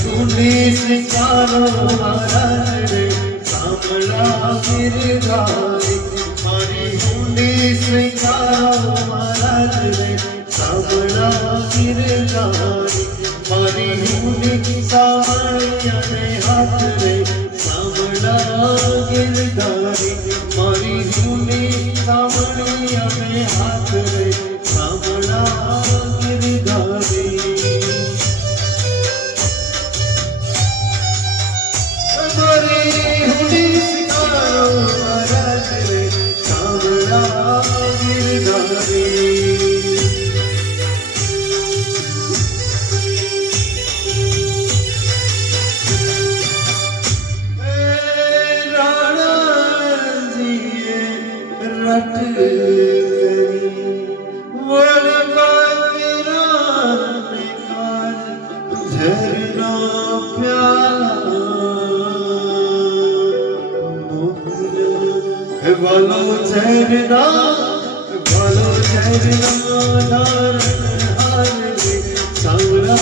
कुंडी सिंगारो महाराज रे सामला गिरधारी मारी कुंडी सिंगारो महाराज रे सामला गिरधारी मारी कुंडी सामलिया रे हाथ रे सामला गिरधारी मारी कुंडी सामलिया रे हाथ रे सामला गिरधारी वालो झरना धारण हार रे सांवला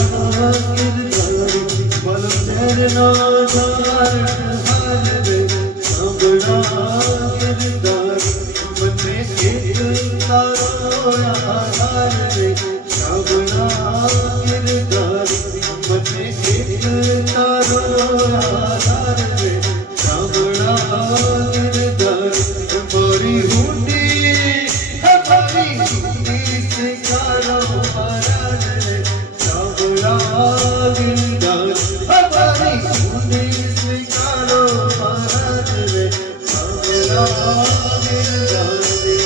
गिरधारी वालो झरना धारण हार रे सांवला गिरधारी मने एक तारो हार रे सांवला गिरधारी मने एक तारो हार रे सांवला गिरधारी हमारी हुंडी सिंगारो महाराज रे सांवला गिरधारी हमारी हुंडी सिंगारो महाराज रे सांवला गिरधारी